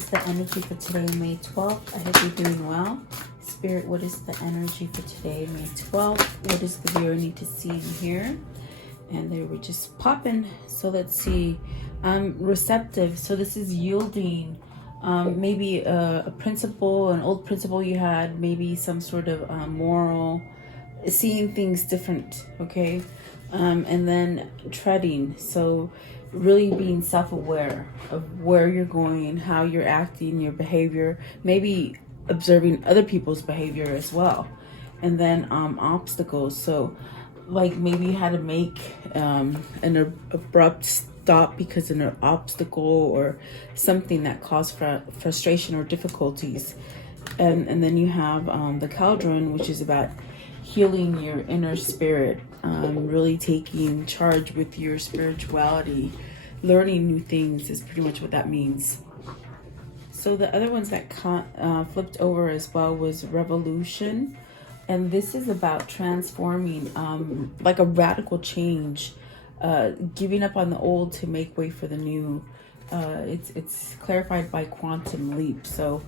is the energy for today, May 12th? I hope you're doing well. Spirit, what is the energy for today, May 12th? What does the viewer need to see and hear? And they were just popping. So let's see. Receptive. So this is yielding. Maybe a principle, an old principle you had, maybe some sort of moral, seeing things different, okay? And then treading. So really being self-aware of where you're going, how you're acting, your behavior, maybe observing other people's behavior as well. And then obstacles. So like maybe you had to make an abrupt stop because of an obstacle or something that caused frustration or difficulties. And then you have the cauldron, which is about healing your inner spirit, really taking charge with your spirituality, learning new things is pretty much what that means. So the other ones that flipped over as well was revolution. And this is about transforming, like a radical change, giving up on the old to make way for the new. It's clarified by quantum leap. So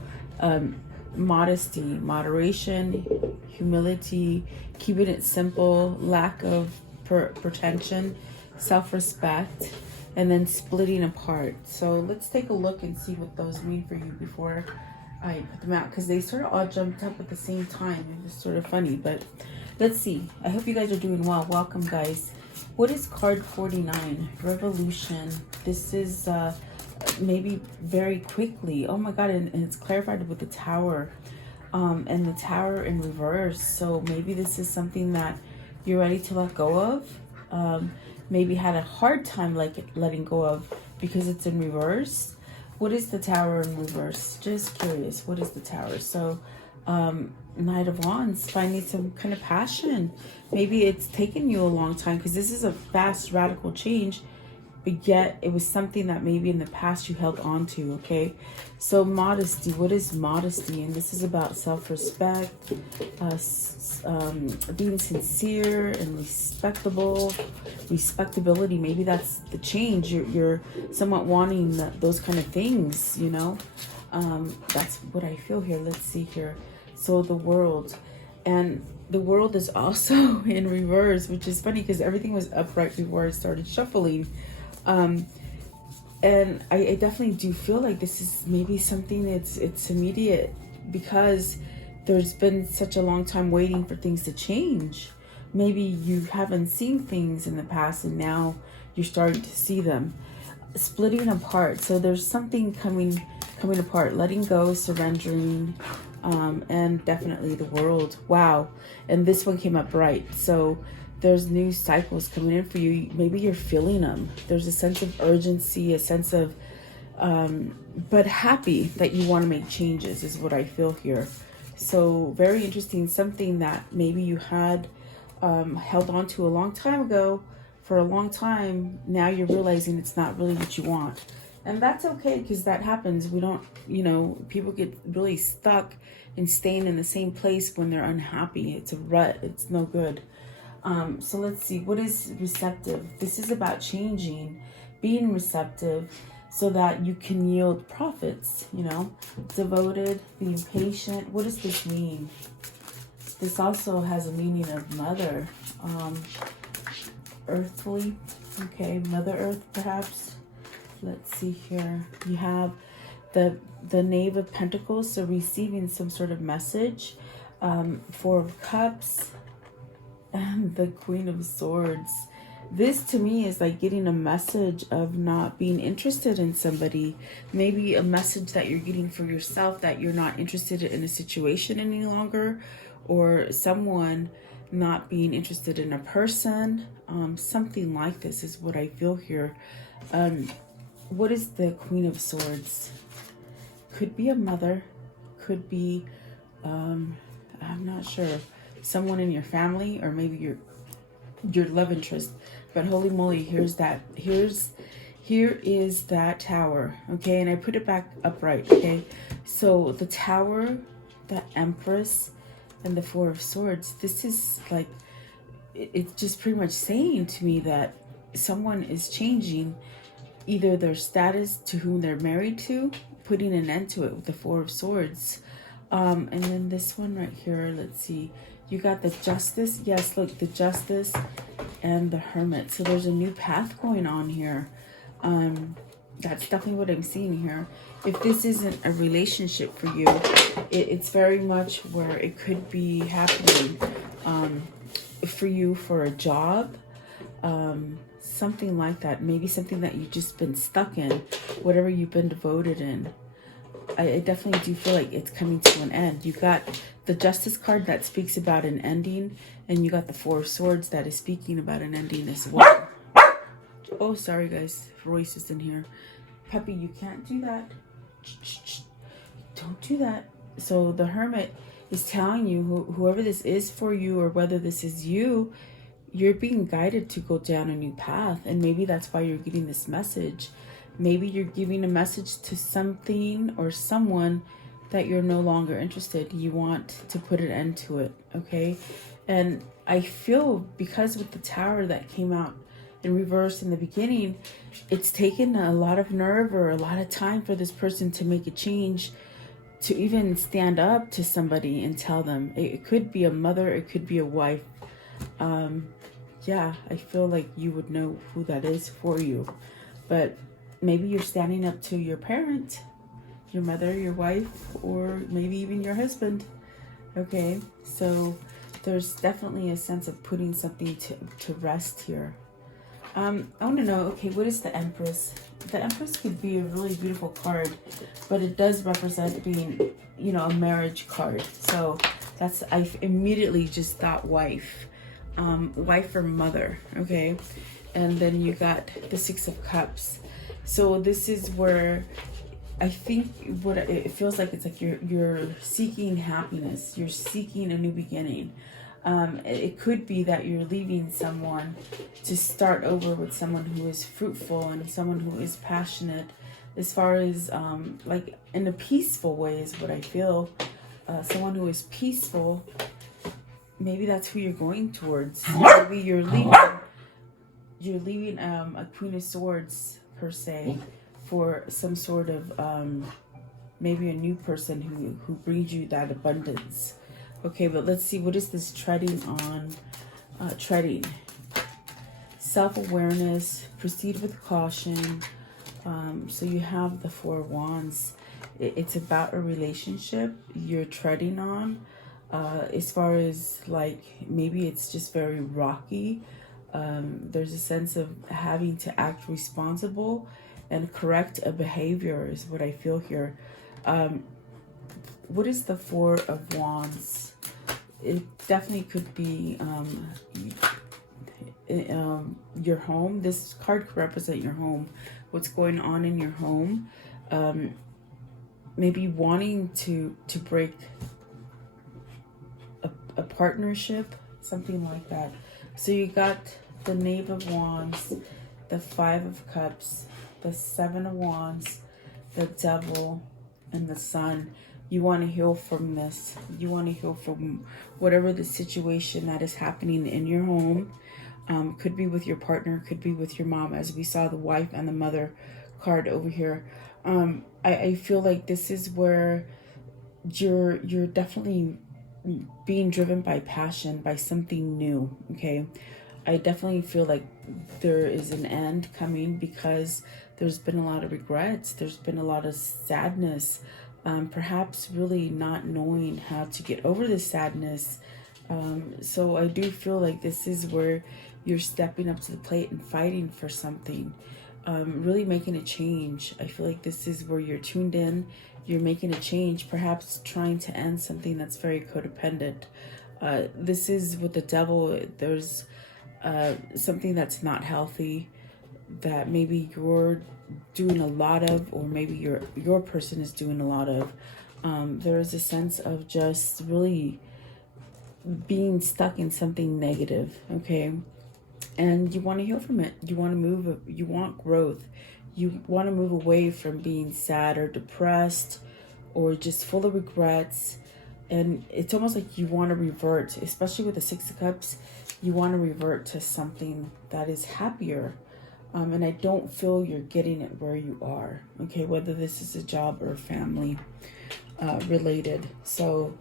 modesty, moderation, humility, keeping it simple, lack of pretension, self-respect, and then splitting apart. So let's take a look and see what those mean for you before I put them out, because they sort of all jumped up at the same time. It was sort of funny, but let's see. I hope you guys are doing well. Welcome, guys. What is card 49? Revolution. This is maybe very quickly. Oh my God, and it's clarified with the tower, and the tower in reverse. So maybe this is something that you're ready to let go of. Maybe had a hard time letting go of because it's in reverse. What is the tower in reverse? Just curious. What is the tower? So Knight of Wands, finding some kind of passion. Maybe it's taken you a long time because this is a fast, radical change, but yet it was something that maybe in the past you held on to, okay? So modesty, what is modesty? And this is about self-respect, being sincere and respectability. Maybe that's the change. You're somewhat wanting those kind of things, you know? That's what I feel here. Let's see here. So the world, and the world is also in reverse, which is funny because everything was upright before I started shuffling. And I definitely do feel like this is maybe something it's immediate because there's been such a long time waiting for things to change. Maybe you haven't seen things in the past and now you're starting to see them. Splitting apart. So there's something coming apart, letting go, surrendering, and definitely the world. Wow. And this one came up right. So there's new cycles coming in for you. Maybe you're feeling them. There's a sense of urgency, a sense of, but happy that you want to make changes is what I feel here. So very interesting. Something that maybe you had held on to a long time ago for a long time. Now you're realizing it's not really what you want. And that's okay because that happens. We don't, people get really stuck and staying in the same place when they're unhappy. It's a rut. It's no good. So let's see, what is receptive? This is about changing, being receptive so that you can yield profits, devoted, being patient. What does this mean? This also has a meaning of mother, earthly, okay, Mother Earth perhaps. Let's see here. You have the Knave of Pentacles, so receiving some sort of message, Four of Cups, and the Queen of Swords. This to me is like getting a message of not being interested in somebody. Maybe a message that you're getting for yourself that you're not interested in a situation any longer, or someone not being interested in a person. Something like this is what I feel here. What is the Queen of Swords? Could be a mother, could be, I'm not sure, someone in your family, or maybe your love interest. But holy moly, here is that tower, okay? And I put it back upright, okay? So the tower, the Empress, and the Four of Swords, this is like, it's just pretty much saying to me that someone is changing either their status to whom they're married to, putting an end to it with the Four of Swords. And then this one right here, let's see. You got the Justice. Yes, look, the Justice and the Hermit. So there's a new path going on here. That's definitely what I'm seeing here. If this isn't a relationship for you, it's very much where it could be happening for you for a job, something like that. Maybe something that you've just been stuck in, whatever you've been devoted in. I definitely do feel like it's coming to an end. You got the Justice card that speaks about an ending, and you got the Four of Swords that is speaking about an ending as well. Oh, sorry guys, Royce is in here. Puppy, you can't do that. Don't do that. So the Hermit is telling you, whoever this is for you, or whether this is you, you're being guided to go down a new path. And maybe that's why you're getting this message. Maybe you're giving a message to something or someone that you're no longer interested. You want to put an end to it, okay? And I feel, because with the Tower that came out in reverse in the beginning, it's taken a lot of nerve or a lot of time for this person to make a change, to even stand up to somebody and tell them. It could be a mother, it could be a wife. Yeah, I feel like you would know who that is for you. But maybe you're standing up to your parent, your mother, your wife, or maybe even your husband. Okay, so there's definitely a sense of putting something to rest here. I want to know, okay, what is the Empress? The Empress could be a really beautiful card, but it does represent being, you know, a marriage card. So that's, I immediately just thought wife. Wife or mother, okay? And then you got the Six of Cups. So this is where I think what it feels like, it's like you're seeking happiness. You're seeking a new beginning. It could be that you're leaving someone to start over with someone who is fruitful and someone who is passionate, as far as like in a peaceful way is what I feel. Someone who is peaceful. Maybe that's who you're going towards. Maybe you're leaving a Queen of Swords per se for some sort of maybe a new person who brings you that abundance. Okay, but let's see, what is this treading on? Treading. Self-awareness, proceed with caution. So you have the Four of Wands. It's about a relationship you're treading on. As far as like, maybe it's just very rocky. There's a sense of having to act responsible and correct a behavior is what I feel here. What is the Four of Wands? It definitely could be your home. This card could represent your home. What's going on in your home. Maybe wanting to break a partnership, something like that. So you got the Knave of Wands, the Five of Cups, the Seven of Wands, the Devil, and the Sun. You want to heal from this. You want to heal from whatever the situation that is happening in your home. Could be with your partner, could be with your mom, as we saw the wife and the mother card over here. I feel like this is where you're definitely being driven by passion, by something new, okay? I definitely feel like there is an end coming, because there's been a lot of regrets. There's been a lot of sadness, perhaps really not knowing how to get over the sadness. So I do feel like this is where you're stepping up to the plate and fighting for something, really making a change. I feel like this is where you're tuned in. You're making a change, perhaps trying to end something that's very codependent. This is with the Devil. There's something that's not healthy, that maybe you're doing a lot of, or maybe your person is doing a lot of. There is a sense of just really being stuck in something negative, okay? And you want to heal from it. You want to move. You want growth. You want to move away from being sad or depressed or just full of regrets. And it's almost like you want to revert, especially with the Six of Cups. You want to revert to something that is happier. And I don't feel you're getting it where you are, okay, whether this is a job or family related. So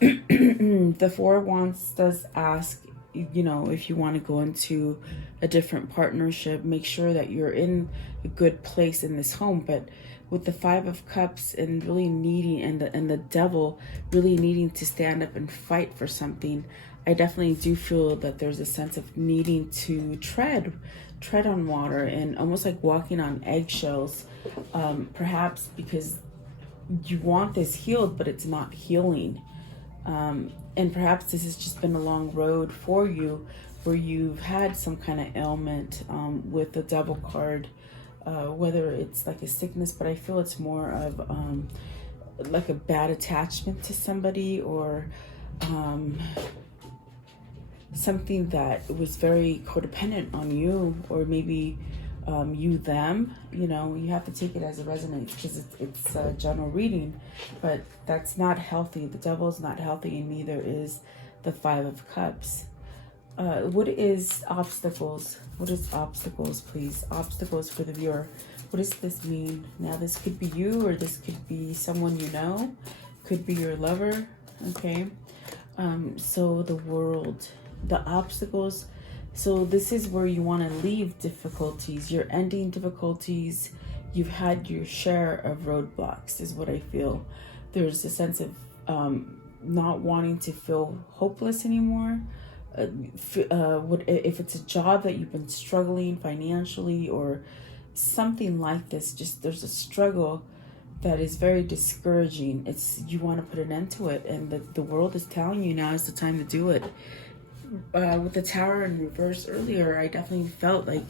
the Four of Wands does ask, you know, if you want to go into a different partnership, make sure that you're in a good place in this home. But with the Five of Cups and really needing, and the Devil really needing to stand up and fight for something, I definitely do feel that there's a sense of needing to tread on water and almost like walking on eggshells, perhaps because you want this healed, but it's not healing. And perhaps this has just been a long road for you where you've had some kind of ailment with the Devil card, whether it's like a sickness, but I feel it's more of like a bad attachment to somebody, or something that was very codependent on you, or maybe you them. You know, you have to take it as it resonates, because it's a general reading, but that's not healthy. The Devil is not healthy, and neither is the Five of Cups. What is obstacles? What is obstacles, please? Obstacles for the viewer. What does this mean? Now, this could be you, or this could be someone you know. Could be your lover, okay? So the world, the obstacles. So this is where you want to leave difficulties. You're ending difficulties. You've had your share of roadblocks, is what I feel. There's a sense of not wanting to feel hopeless anymore. If it's a job that you've been struggling financially or something like this, just there's a struggle that is very discouraging. You want to put an end to it, and the world is telling you now is the time to do it. With the Tower in reverse earlier, I definitely felt like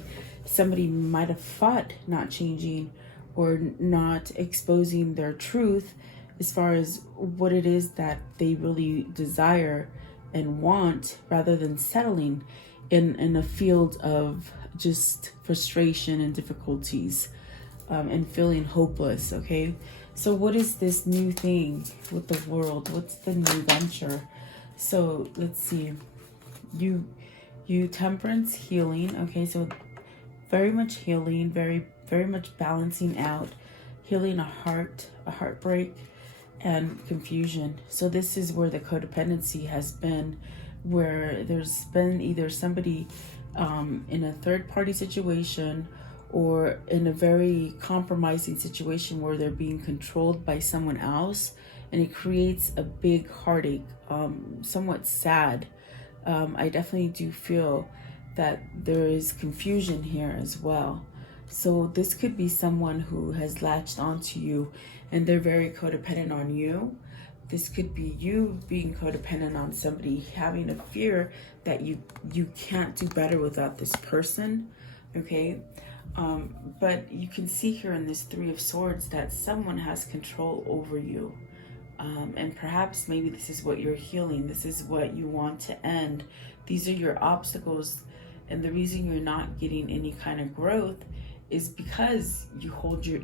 somebody might have fought not changing or not exposing their truth as far as what it is that they really desire and want, rather than settling in a field of just frustration and difficulties, and feeling hopeless, okay? So what is this new thing with the world? What's the new venture? So let's see. You Temperance, healing, okay? So very much healing, very much balancing out, healing a heartbreak, and confusion. So this is where the codependency has been, where there's been either somebody in a third-party situation or in a very compromising situation where they're being controlled by someone else, and it creates a big heartache, somewhat sad. I definitely do feel that there is confusion here as well. So this could be someone who has latched onto you and they're very codependent on you. This could be you being codependent on somebody, having a fear that you can't do better without this person, okay? But you can see here in this Three of Swords that someone has control over you. And perhaps maybe this is what you're healing. This is what you want to end. These are your obstacles. And the reason you're not getting any kind of growth is because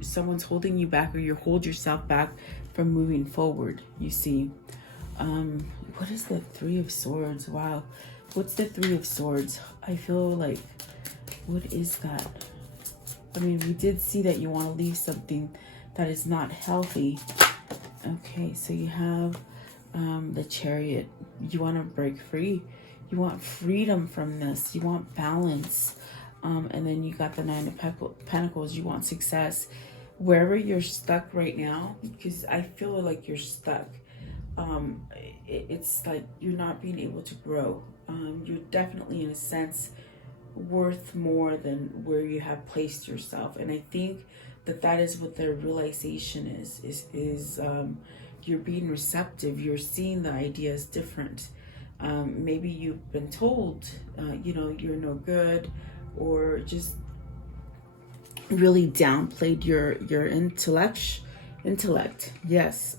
someone's holding you back, or you hold yourself back from moving forward, you see. What is the Three of Swords? Wow. What's the Three of Swords? I feel like, what is that? I mean, we did see that you want to leave something that is not healthy. Okay, so you have the Chariot. You want to break free. You want freedom from this. You want balance. And then you got the Nine of Pentacles. You want success. Wherever you're stuck right now, because I feel like you're stuck. It's like you're not being able to grow. You're definitely, in a sense, worth more than where you have placed yourself. And I think that is what the realization is you're being receptive. You're seeing the ideas different. Maybe you've been told, you're no good, or just really downplayed your intellect. Yes.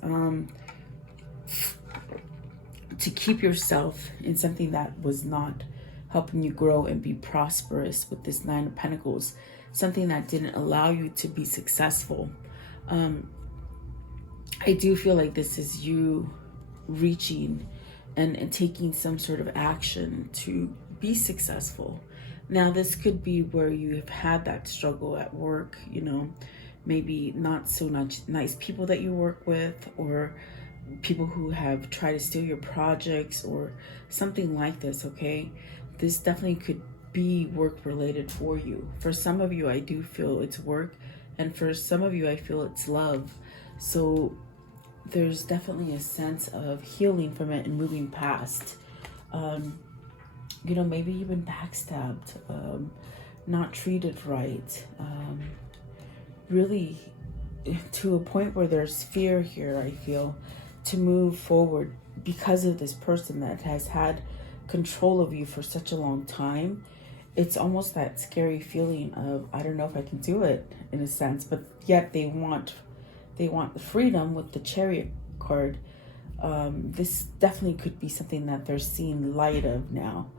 To keep yourself in something that was not helping you grow and be prosperous with this Nine of Pentacles, something that didn't allow you to be successful. I do feel like this is you reaching and taking some sort of action to be successful. Now, this could be where you have had that struggle at work, you know, maybe not so much nice people that you work with, or people who have tried to steal your projects or something like this, okay? This definitely could be work related for you. For some of you, I do feel it's work, and for some of you, I feel it's love. So there's definitely a sense of healing from it and moving past. You know, maybe you've been backstabbed, not treated right, really to a point where there's fear here, I feel, to move forward because of this person that has had control of you for such a long time. It's almost that scary feeling of, I don't know if I can do it, in a sense, but yet they want the freedom with the Chariot card. This definitely could be something that they're seeing light of now.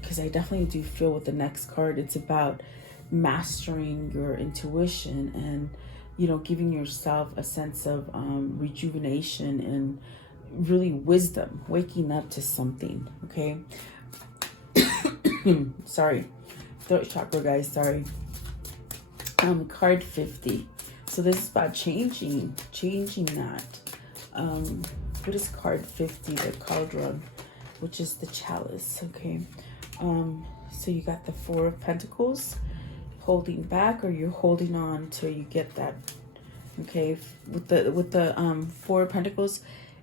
Because I definitely do feel with the next card, it's about mastering your intuition and, you know, giving yourself a sense of rejuvenation and really wisdom, waking up to something, okay? Sorry, throat chakra, guys, sorry. Card 50. So this is about changing that. What is card 50? The cauldron, which is the chalice, okay? So you got the Four of Pentacles, holding back, or you're holding on till you get that, okay? With the Four of Pentacles,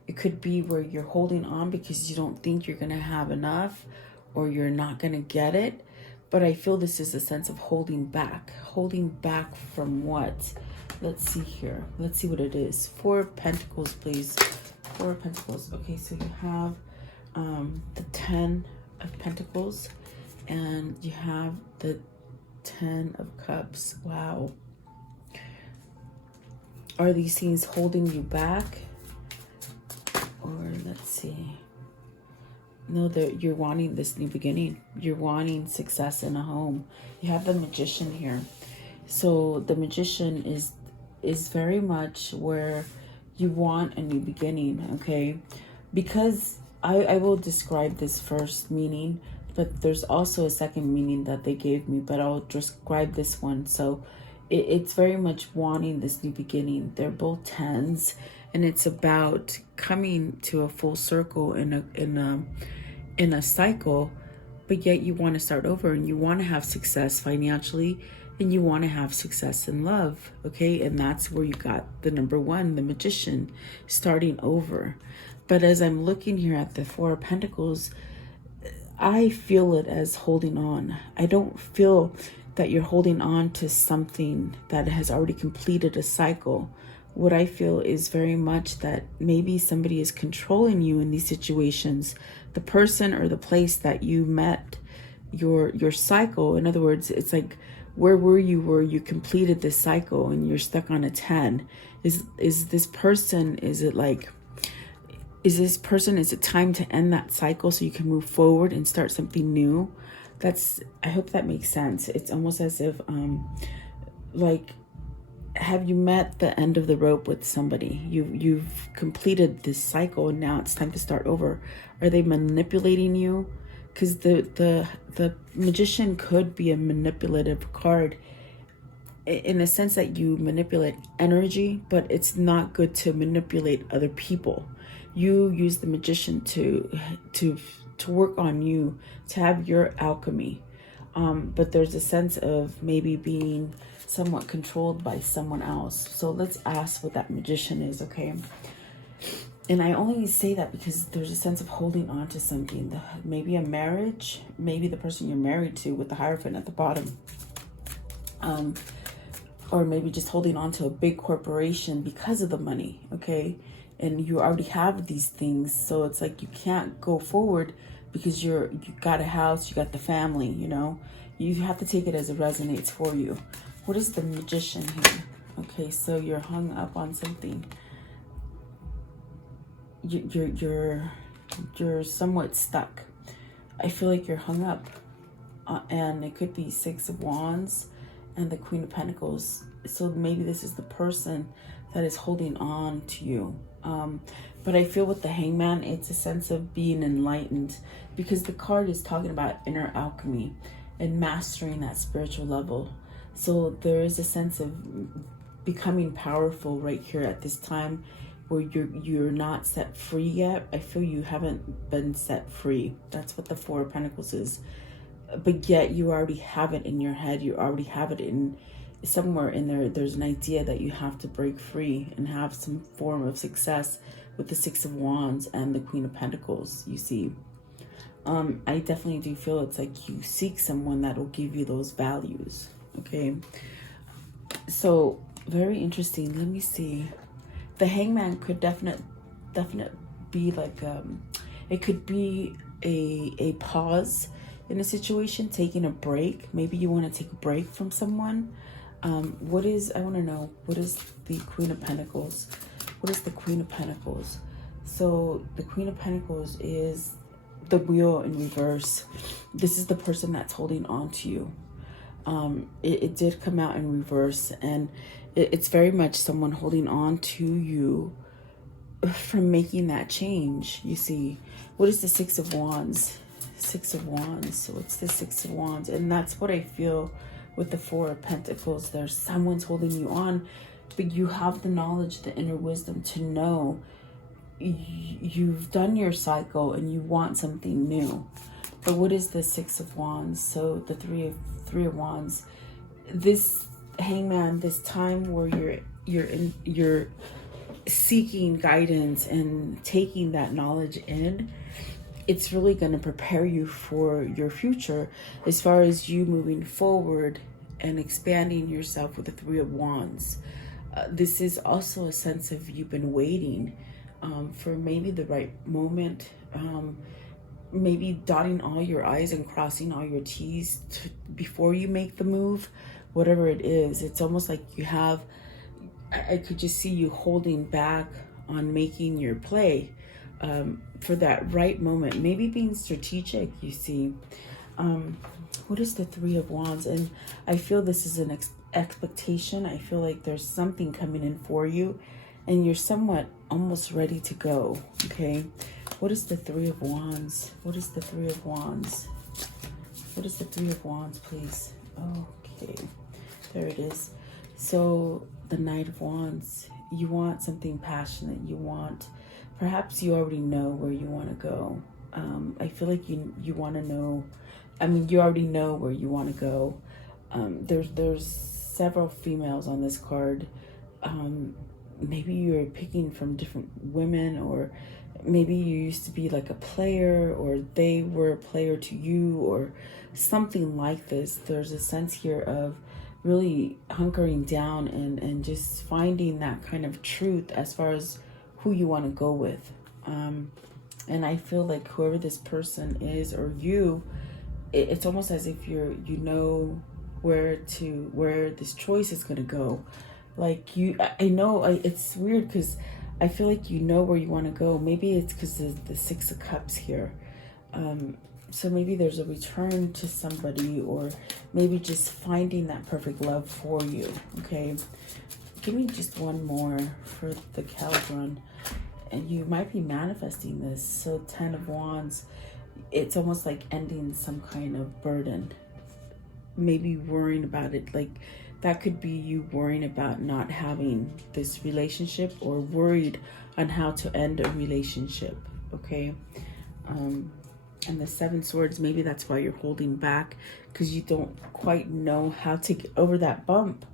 it could be where you're holding on because you don't think you're gonna have enough, or you're not gonna get it. But I feel this is a sense of holding back from what? Let's see here. Let's see what it is. Four of Pentacles, please. Four of Pentacles. Okay, so you have the 10 of Pentacles, and you have the 10 of Cups. Wow. Are these things holding you back? Or let's see. No, you're wanting this new beginning. You're wanting success in a home. You have the Magician here. So the Magician is very much where you want a new beginning, okay? Because I will describe this first meaning, but there's also a second meaning that they gave me, but I'll describe this one. So it's very much wanting this new beginning. They're both 10s, and it's about coming to a full circle in a cycle, but yet you want to start over, and you want to have success financially, and you want to have success in love, okay? And that's where you got the number 1, the Magician, starting over. But as I'm looking here at the Four of Pentacles, I feel it as holding on. I don't feel that you're holding on to something that has already completed a cycle. What I feel is very much that maybe somebody is controlling you in these situations. The person or the place that you met your cycle. In other words, it's like, where were you where you completed this cycle and you're stuck on a 10? Is this person, is it time to end that cycle so you can move forward and start something new? I hope that makes sense. It's almost as if, like, have you met the end of the rope with somebody? You've completed this cycle and now it's time to start over. Are they manipulating you? Because the Magician could be a manipulative card in the sense that you manipulate energy, but it's not good to manipulate other people. You use the Magician to work on you, to have your alchemy. But there's a sense of maybe being somewhat controlled by someone else. So let's ask what that Magician is, okay? And I only say that because there's a sense of holding on to something. Maybe a marriage, maybe the person you're married to with the Hierophant at the bottom. Or maybe just holding on to a big corporation because of the money, okay? And you already have these things, so it's like you can't go forward because you got a house, you got the family, you know? You have to take it as it resonates for you. What is the Magician here? Okay, so you're hung up on something. You're somewhat stuck. I feel like you're hung up, and it could be Six of Wands and the Queen of Pentacles. So maybe this is the person that is holding on to you. But I feel with the Hangman, it's a sense of being enlightened, because the card is talking about inner alchemy. and mastering that spiritual level. So there is a sense of becoming powerful right here at this time where you're not set free yet. I feel you haven't been set free. That's what the Four of Pentacles is. But yet you already have it in your head. You already have it in somewhere in there. There's an idea that you have to break free and have some form of success with the Six of Wands and the Queen of Pentacles, you see. I definitely do feel it's like you seek someone that will give you those values, okay? So, very interesting. Let me see. The Hangman could definitely be like, it could be a pause in a situation, taking a break. Maybe you want to take a break from someone. I want to know, what is the Queen of Pentacles? What is the Queen of Pentacles? So the Queen of Pentacles is the Wheel in reverse. This is the person that's holding on to you. It did come out in reverse, and it's very much someone holding on to you from making that change. You see, what is the Six of Wands? Six of Wands. So it's the Six of Wands, and that's what I feel with the Four of Pentacles. There's someone's holding you on, but you have the knowledge, the inner wisdom to know you've done your cycle and you want something new. But what is the Six of Wands? So the Three of Wands. This Hangman, this time where you're seeking guidance and taking that knowledge in, it's really going to prepare you for your future as far as you moving forward and expanding yourself with the Three of Wands. This is also a sense of you've been waiting for maybe the right moment, maybe dotting all your I's and crossing all your T's before you make the move, whatever it is. It's almost like you have, I could just see you holding back on making your play for that right moment, maybe being strategic, you see. What is the Three of Wands? And I feel this is an expectation. I feel like there's something coming in for you and you're somewhat almost ready to go, okay? What is the Three of Wands? What is the Three of Wands? What is the Three of Wands, please? Okay, there it is. So the Knight of Wands, you want something passionate. You want, perhaps you already know where you want to go. I feel like you want to know, I mean, you already know where you want to go. There's several females on this card. Maybe you're picking from different women, or maybe you used to be like a player, or they were a player to you, or something like this. There's a sense here of really hunkering down and just finding that kind of truth as far as who you want to go with. And I feel like whoever this person is, or you, it's almost as if you know where this choice is going to go. Like I know it's weird because I feel like you know where you want to go. Maybe it's because of the Six of Cups here. So maybe there's a return to somebody, or maybe just finding that perfect love for you, okay? Give me just one more for the Caldron. And you might be manifesting this. So 10 of Wands, it's almost like ending some kind of burden. Maybe worrying about it. Like that could be you worrying about not having this relationship, or worried on how to end a relationship, okay? And the Seven Swords, maybe that's why you're holding back, because you don't quite know how to get over that bump.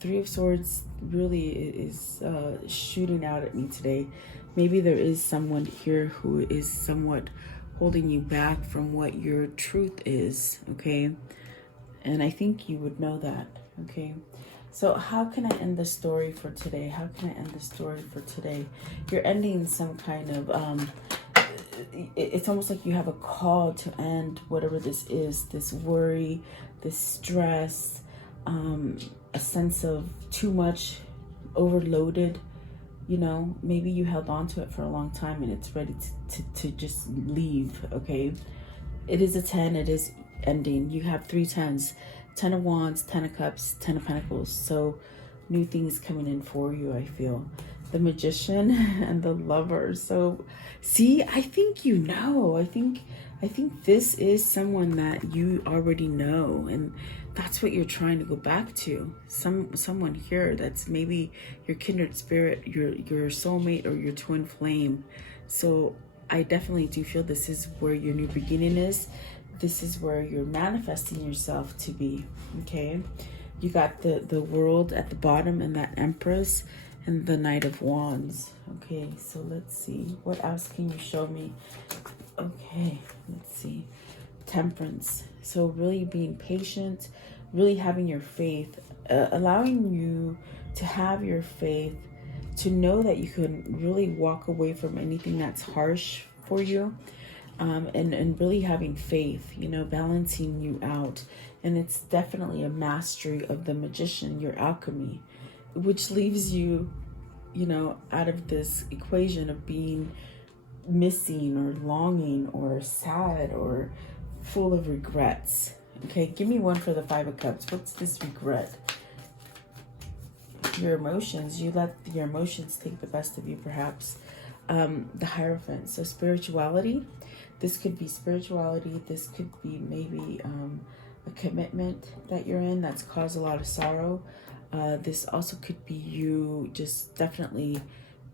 Three of Swords really is shooting out at me today. Maybe there is someone here who is somewhat holding you back from what your truth is, okay? And I think you would know that, okay? So how can I end the story for today? How can I end the story for today? You're ending some kind of, it's almost like you have a call to end whatever this is, this worry, this stress, a sense of too much, overloaded, you know. Maybe you held on to it for a long time and it's ready to just leave, okay? It is a 10, it is ending. You have 3 10s, 10 of Wands, 10 of Cups, 10 of Pentacles. So new things coming in for you, I feel. The Magician and the Lover. So see, I think you know. I think I think this is someone that you already know, and that's what you're trying to go back to. Someone here that's maybe your kindred spirit, your soulmate, or your twin flame. So I definitely do feel this is where your new beginning is. This is where you're manifesting yourself to be. Okay, you got the world at the bottom and that Empress and the Knight of Wands. Okay, so let's see, what else can you show me? Okay, let's see. Temperance. So really being patient, really having your faith, allowing you to have your faith, to know that you can really walk away from anything that's harsh for you, and really having faith, you know, balancing you out. And it's definitely a mastery of the magician, your alchemy, which leaves you, you know, out of this equation of being missing or longing or sad or full of regrets. Okay, give me one for the Five of Cups. What's this regret? Your emotions. You let your emotions take the best of you, perhaps. The Hierophant. So spirituality. This could be spirituality. This could be maybe a commitment that you're in that's caused a lot of sorrow. This also could be you just definitely,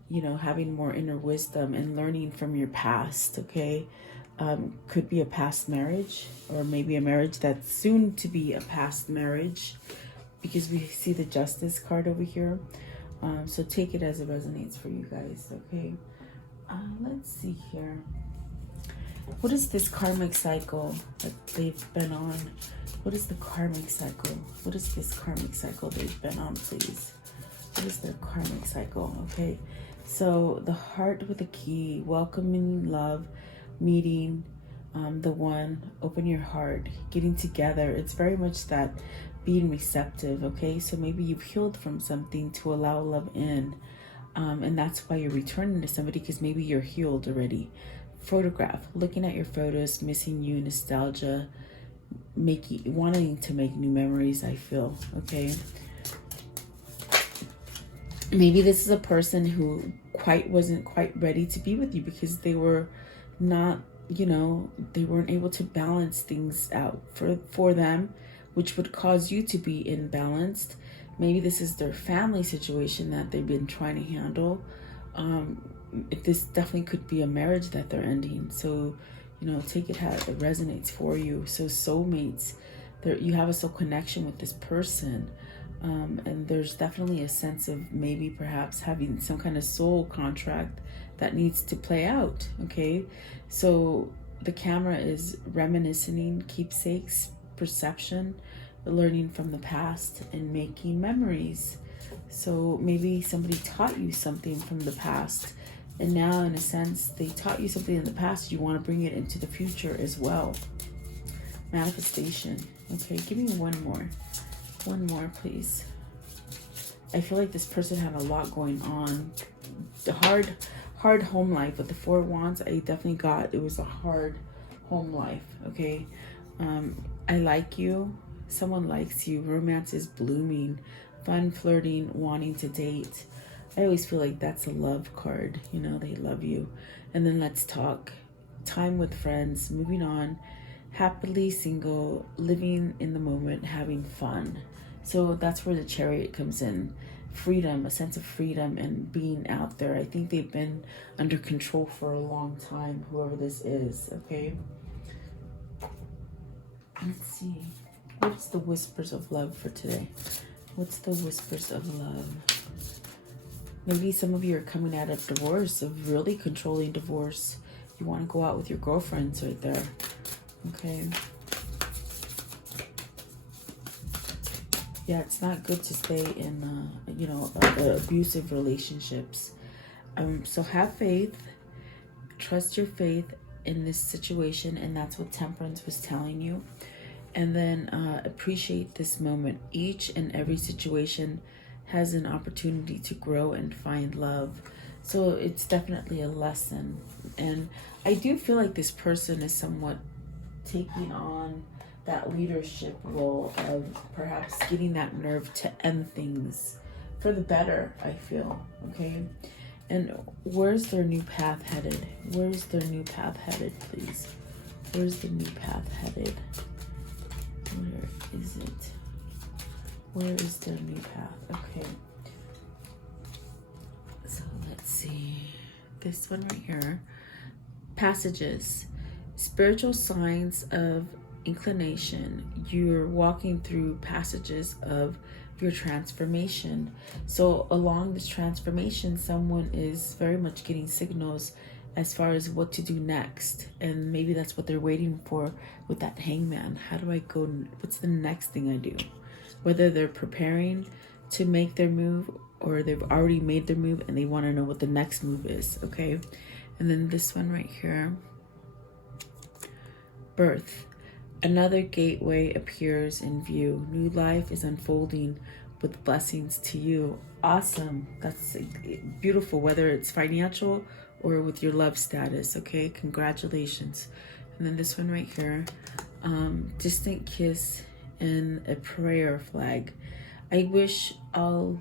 you know, having more inner wisdom and learning from your past. Okay, could be a past marriage, or maybe a marriage that's soon to be a past marriage, because we see the Justice card over here. So take it as it resonates for you guys. Okay, let's see here. What is this karmic cycle that they've been on? What is the karmic cycle? What is this karmic cycle they've been on, please? What is their karmic cycle? Okay, so the Heart with a key, welcoming love, meeting the one, open your heart, getting together. It's very much that being receptive. Okay, so maybe you've healed from something to allow love in, and that's why you're returning to somebody, because maybe you're healed already. Photograph, looking at your photos, missing you, nostalgia, wanting to make new memories, I feel. Okay, maybe this is a person who wasn't quite ready to be with you, because they were not, you know, they weren't able to balance things out for them, which would cause you to be imbalanced. Maybe this is their family situation that they've been trying to handle. This definitely could be a marriage that they're ending. So, you know, take it how it resonates for you. So soulmates, you have a soul connection with this person. And there's definitely a sense of maybe perhaps having some kind of soul contract that needs to play out. Okay, so the camera is reminiscing, keepsakes, perception, learning from the past, and making memories. So maybe somebody taught you something from the past, and now in a sense they taught you something in the past, you want to bring it into the future as well. Manifestation. Okay, give me one more please. I feel like this person had a lot going on. The hard home life with the Four of Wands. I definitely got it was a hard home life. Okay, I like you, someone likes you, romance is blooming, fun, flirting, wanting to date. I always feel like that's a love card, you know, they love you. And then let's talk, time with friends, moving on, happily single, living in the moment, having fun. So that's where the Chariot comes in. Freedom, a sense of freedom and being out there. I think they've been under control for a long time, whoever this is. Okay, let's see. What's the whispers of love for today? What's the whispers of love? Maybe some of you are coming out of divorce, of really controlling divorce. You want to go out with your girlfriends right there. Okay. Yeah, it's not good to stay in, you know, abusive relationships. So have faith, trust your faith in this situation, and that's what Temperance was telling you. And then appreciate this moment. Each and every situation has an opportunity to grow and find love. So it's definitely a lesson. And I do feel like this person is somewhat taking on that leadership role of perhaps getting that nerve to end things for the better, I feel. Okay, and where's their new path headed? Where's their new path headed, please? Where's the new path headed? Where is it? Where is the new path? Okay. So let's see. This one right here. Passages. Spiritual signs of inclination. You're walking through passages of your transformation. So along this transformation, someone is very much getting signals as far as what to do next. And maybe that's what they're waiting for with that hangman. How do I go? What's the next thing I do? Whether they're preparing to make their move or they've already made their move and they want to know what the next move is, okay? And then this one right here, birth. Another gateway appears in view. New life is unfolding with blessings to you. Awesome. That's beautiful, whether it's financial or with your love status, okay? Congratulations. And then this one right here, distant kiss and a prayer flag. I wish all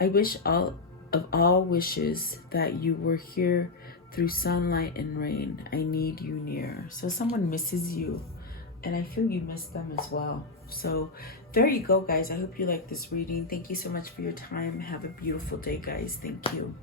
of all wishes that you were here through sunlight and rain. I need you near. So someone misses you, and I feel you miss them as well. So there you go, guys. I hope you like this reading. Thank you so much for your time. Have a beautiful day, guys. Thank you.